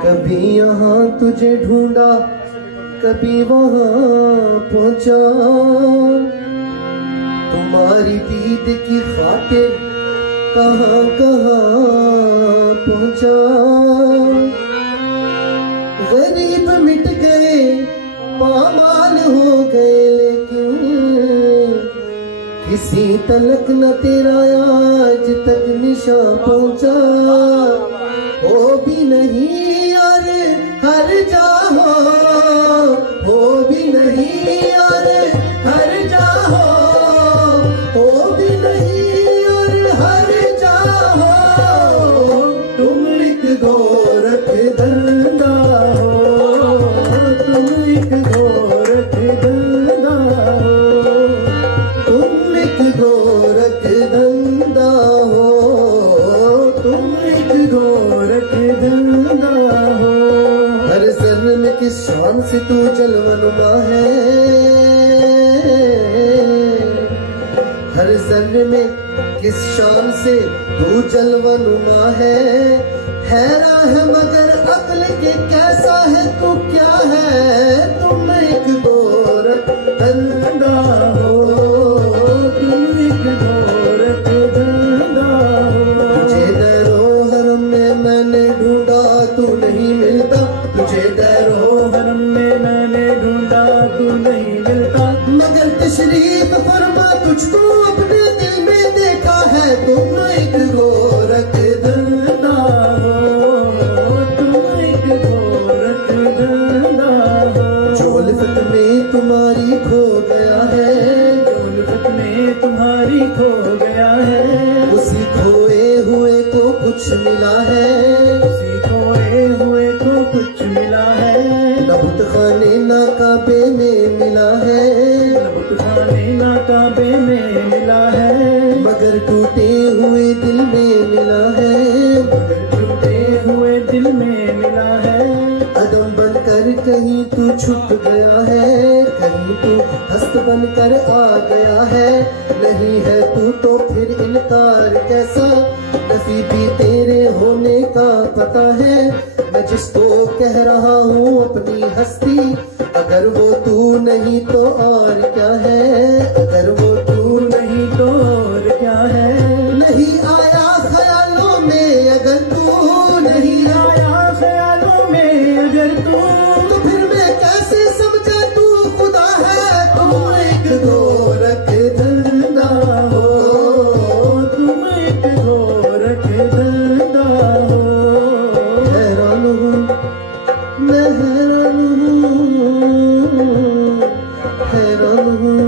कभी यहाँ तुझे ढूंढा, कभी वहाँ पहुँचा, तुम्हारी दीद की खातिर कहाँ कहाँ पहुँचा। गरीब मिट गए, पामाल हो गए, लेकिन किसी तलक न तेरा आज तक निशा पहुँचा। हो भी नहीं और हर जाओ, हो भी नहीं और हर जाओ, हो भी नहीं और हर जाओ। तुम एक गोरख धंधा हो, तुम एक गोरख धंधा हो, तुम एक गोरख धंधा हो, तुम एक गोरख धंधा हो। हर जर्र में किस शान से तू जलवनुमा है, हर जर्र में किस शान से तू जलवनुमा है। हैरान है मगर अक्ल के कैसा है तू, क्या है तुम एक गोरख धंधा हो, तुम एक गोरख धंधा हो। तुझे दरो हरम में मैंने ढूंढा तू नहीं मिलता, तुझे दरो हरम में मैंने ढूंढा तू नहीं मिलता। मगर तशरीफ फरमा तुझको अपने दिल में देखा है, तुम एक गोरख धंधा हो, तुम एक गोरख धंधा हो। जो उल्फत में तुम्हारी खो गया है, जो उल्फत में तुम्हारी खो गया है, उसी खोए हुए को कुछ मिला है, उसी खोए हुए को कुछ मिला है। नबुत खाने ना काबे में मिला है, नबुत खाने ना काबे में मिला है। मगर टूटे हुए दिल में मिला है, मगर टूटे हुए दिल में मिला है। अदम बनकर कहीं तू छुप गया है, कहीं तू हस्त बनकर आ गया है। नहीं है तू तो फिर इनकार कैसा, नफी भी तेरे होने का पता है। मैं जिसको कह रहा हूँ अपनी हस्ती, अगर वो तू नहीं तो और क्या है, अगर वो तू नहीं तो और क्या है। नहीं आया ख्यालों में अगर तू, नहीं आया ख्यालों में अगर तू, तो फिर मैं कैसे समझा तू खुदा है। तुम एक गोरख धंधा हो, तुम एक गोरख धंधा हो। हैरान हूँ मैं, हैरान हूँ, हैरान हूँ,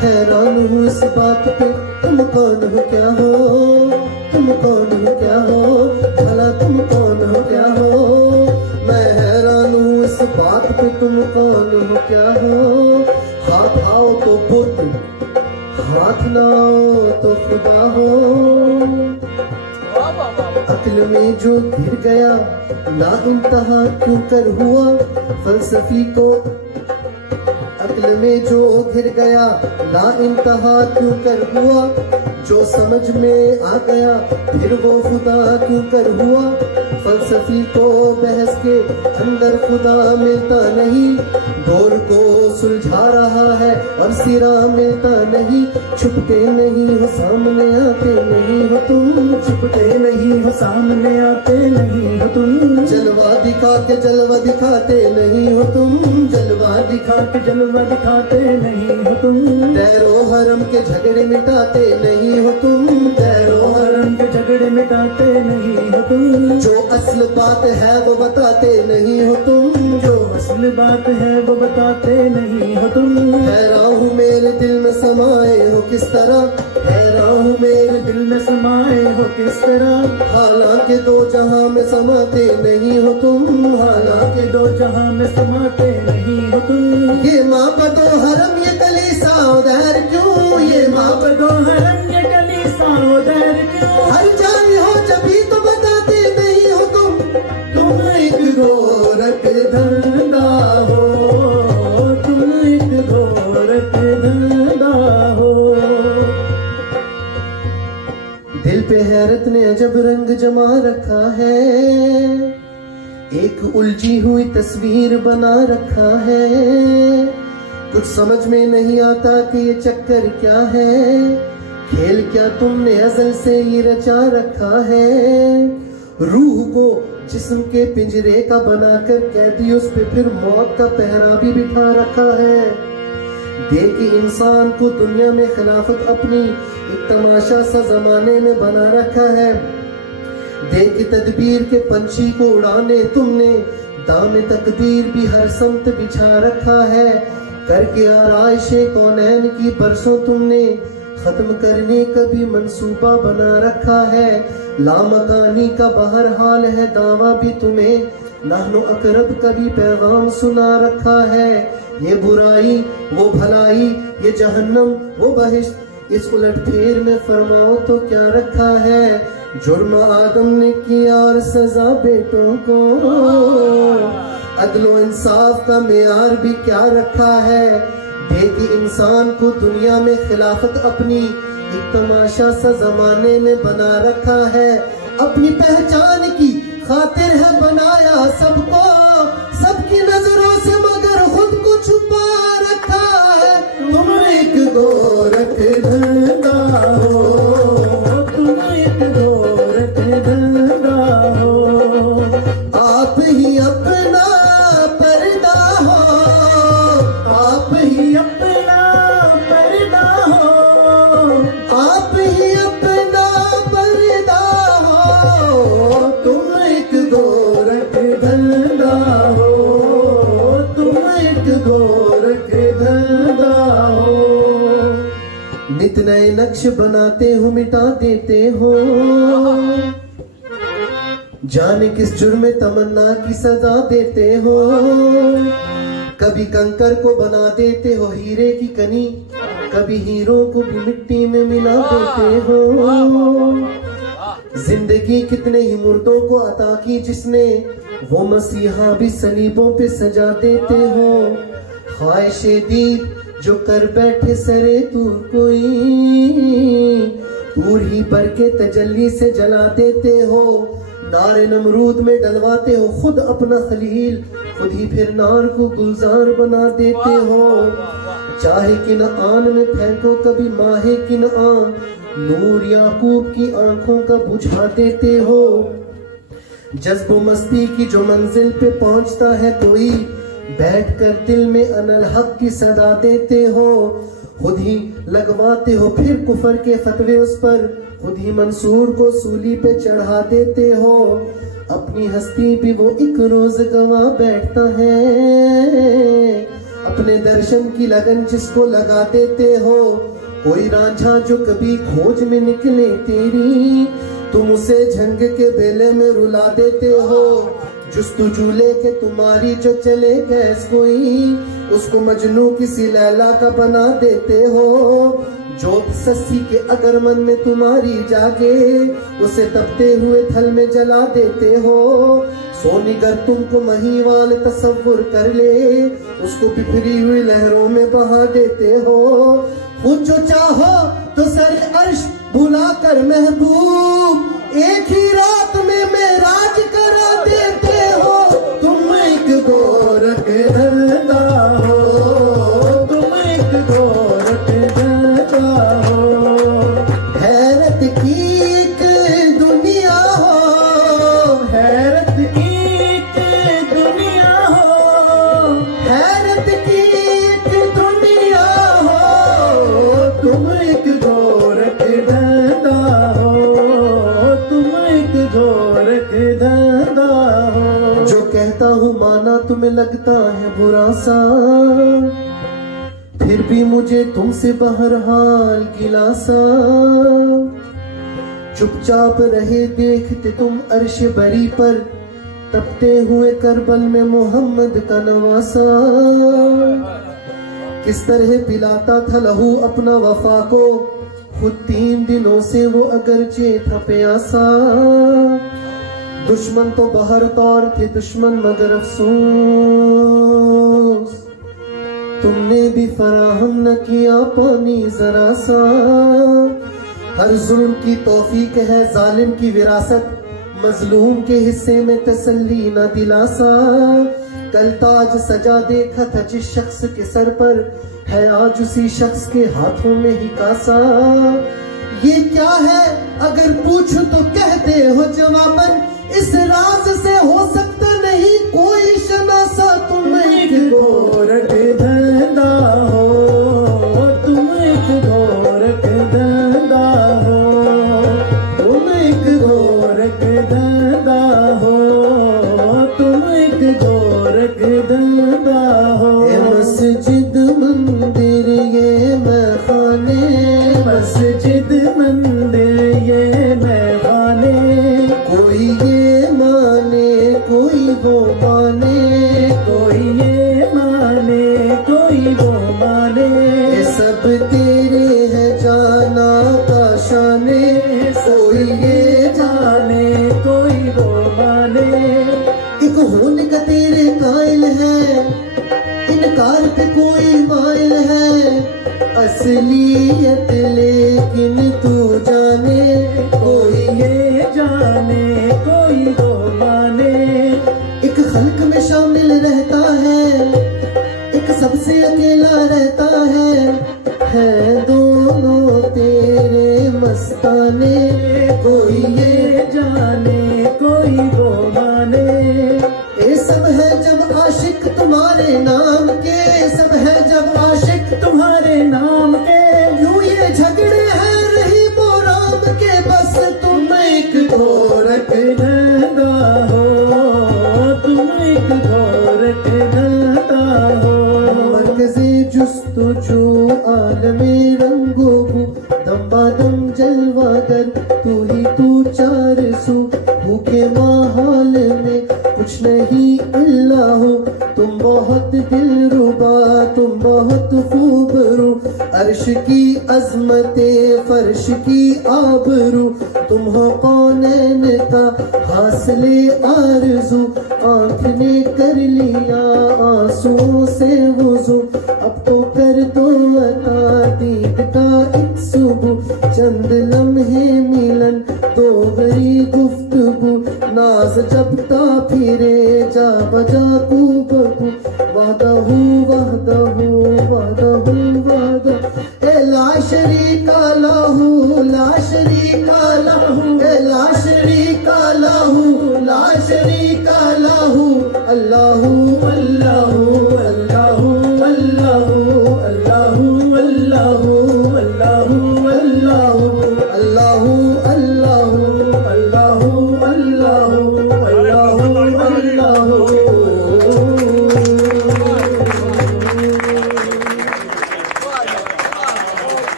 हैरान हूँ इस बात पे तुम कौन हो क्या हो, तुम कौन हो क्या हो, भला तुम कौन हो क्या हो। मैं हैरान हूँ इस बात पे तुम कौन हो क्या हो। हाथ आओ तो बुत, हाथ ना आओ तो खुदा हो। अक्ल में जो गिर गया ना इंतहा क्यों कर हुआ, फलसफी को अक्ल में जो गिर गया ना इंतहा क्यों कर हुआ। जो समझ में आ गया फिर वो खुदा क्यों कर हुआ। फलसफी को बहस के अंदर खुदा मिलता नहीं, दौर को सुलझा रहा है और सिरा मिलता नहीं। छुपते नहीं हो सामने आते नहीं हो तुम, छुपते नहीं हो सामने आते नहीं हो तुम। जलवा दिखा के जलवा दिखाते नहीं हो तुम, जलवा दिखा के जलवा दिखाते नहीं हो तुम। दैरो हरम के झगड़े मिटाते नहीं हो तुम, दैरो हरम के झगड़े मिटाते नहीं हो तुम। जो असल बात है वो बताते नहीं हो तुम, जो असल बात है वो बताते नहीं हो तुम। हैरान हूँ मेरे दिल में समाए हो किस तरह, हैरान हूँ मेरे दिल में समाए हो किस तरह। हालांकि दो जहां में समाते नहीं हो तुम, हालांकि दो जहां में समाते नहीं हो तुम। ये माँ बदो हरम ये कलीसा उधर क्यों, ये माँ बदो हरम ये कलीसा उधर क्यों। हर जान हो जभी तो बताते नहीं हो तुम एक गोरख धंधा हो, तुम एक गोरख फितरत ने अजब रंग जमा रखा है, एक उलझी हुई तस्वीर बना रखा है। कुछ समझ में नहीं आता कि ये चक्कर क्या है, खेल क्या तुमने अज़ल से ये रचा रखा है। रूह को जिस्म के पिंजरे का बनाकर कैदी, उस पे फिर मौत का पहरा भी बिठा रखा है। देख इंसान को दुनिया में खिलाफत अपनी एक तमाशा सा जमाने में बना रखा है। देख तदबीर के पंछी को उड़ाने तुमने दाम तकदीर भी हर समत बिछा रखा है। करके आराइशे कौनैन की बरसों तुमने खत्म करने का भी मंसूबा बना रखा है। लामकानी का बहरहाल है दावा भी तुम्हें, नाहनो अकरब का भी पैगाम सुना रखा है। ये बुराई वो भलाई, ये जहन्नम वो बहिश्त, इस उलट फेर में फरमाओ तो क्या रखा है। जुर्म आदम ने किया और सजा बेटों को, अदलो इंसाफ का मेयार भी क्या रखा है। देख इंसान को दुनिया में खिलाफत अपनी एक तमाशा सा जमाने में बना रखा है। अपनी पहचान की खातिर है बनाया सबको, सबकी नजरों से मगर खुद को छुपा रखा है। तुम एक गोरख धंधा हो, तुम एक गोरख धंधा हो, आप ही अपना पर्दा हो, आप ही अपना पर्दा हो, आप ही अपना पर्दा हो। तुम एक गोरख धंधा हो, तुम एक गोरख धंधा हो। नित नए नक्श बनाते हो मिटा देते हो, जाने किस जुर्म तमन्ना की सजा देते हो। कभी कंकर को बना देते हो हीरे की कनी, कभी हीरो को भी मिट्टी में मिला देते हो। जिंदगी कितने ही मुर्दों को अता की जिसने, वो मसीहा भी सलीबों पे सजा देते हो। ख्वाहिशे दीद जो कर बैठे सरे तूर कोई, तूर ही पर के तजल्ली से जला देते हो। नारे नमरूद में डलवाते हो खुद अपना खलील, खुद ही फिर नार को गुलजार बना देते हो। चाहे किनआन में फेंको कभी माहे किनआन, नूर याकूब की आंखों का बुझा देते हो। जज्बो मस्ती की जो मंजिल पे पहुंचता है कोई, बैठकर दिल में अनल हक की सदा देते हो। खुद ही लगवाते हो फिर कुफर के फतवे उस पर, खुद ही मंसूर को सूली पे चढ़ा देते हो। अपनी हस्ती भी वो एक रोज गवा बैठता है, अपने दर्शन की लगन जिसको लगा देते हो। कोई रांझा जो कभी खोज में निकले तेरी, तुम उसे झंग के बेले में रुला देते हो। जुस्तुजू लेके तुम्हारी जो चले गैस कोई, उसको मजनू किसी लैला का बना देते हो। जोत सस्सी के अगर मन में तुम्हारी जागे, उसे तपते हुए थल में जला देते हो। सोनीगर तुमको महीवाल तसव्वुर कर ले, उसको बिखरी हुई लहरों में बहा देते हो। खुद जो चाहो तो सर अर्श बुला कर महबूब, एक ही रात में मेराज करा देते हो। तुम एक गोरख धंधा हो, तुम एक गोरख धंधा हो। हैरत की एक दुनिया हो, हैरत की एक दुनिया हो, हैरत की एक दुनिया हो। तुम एक गोरख धंधा हो, तुम एक गोरख धंधा हो। जो कहता हूँ माना तुम्हें लगता है बुरा सा, फिर भी मुझे तुमसे बहरहाल गिला सा। चुपचाप रहे देखते तुम अर्श बरी पर, तपते हुए करबल में मोहम्मद का नवासा। किस तरह पिलाता था लहू अपना वफा को, खुद 3 दिनों से वो अगरचे था प्यासा। दुश्मन तो बहर तौर थे दुश्मन मगर अफसोस, तुमने भी फराहम न किया पानी जरा सा। हर जुल्म की तौफीक है जालिम की विरासत, मजलूम के हिस्से में तसल्ली न दिलासा। कल ताज सजा देखा था जिस शख्स के सर पर, है आज उसी शख्स के हाथों में ही कासा। ये क्या है अगर पूछूं तो कहते हो जवाबन, इस राज से हो सकता नहीं कोई शनासा। तुम एक गोरख धंधा हो, तुम एक गोरख धंधा हो, तुम एक गोरख धंधा हो, तुम एक गोरख धंधा हो। मस्जिद मंदिर ये मैखाने, मस्जिद मंदिर ये मैखाने, कोई ये माने कोई वो माने, कोई ये माने कोई वो माने। ये सब तेरे है जाना का शाने, कोई ये जाने कोई वो माने। एक होने का तेरे कायल है, इनकार पे कोई माइल है, असलियत लेकिन तू जाने, कोई ये जाने कोई वो माने। एक खल्क में शामिल रहता है, एक सबसे अकेला रहता है दोनों तेरे मस्ताने, कोई ये जाने कोई वो माने। ये सब है जब आशिक तुम्हारे नाम के, सब है जब आशिक तुम्हारे नाम के, यूं ये झगड़े हैं रही राम के, बस तुम एक गोरख धंधा हो, तुम एक गोरख धंधा हो। मरकज़े जुस्तुजू आलमे रंगों दम जलवागर, तू ही तू चार सू, भूखे माहौल में कुछ नहीं अल्लाह हो। तुम बहुत दिलरुबा तुम बहुत खूबरू, अर्श की अजमते फर्श की आबरू, तुम हो कौनैन का हासिले आरज़ू। आँख ने कर लिया आंसुओं से वुज़ू, अब तो कर दो अता दीद का एक सुबह। चंद लम्हे मिलन दो गरी गुफ्तगू, नाज जबता फिरे जा बजा कू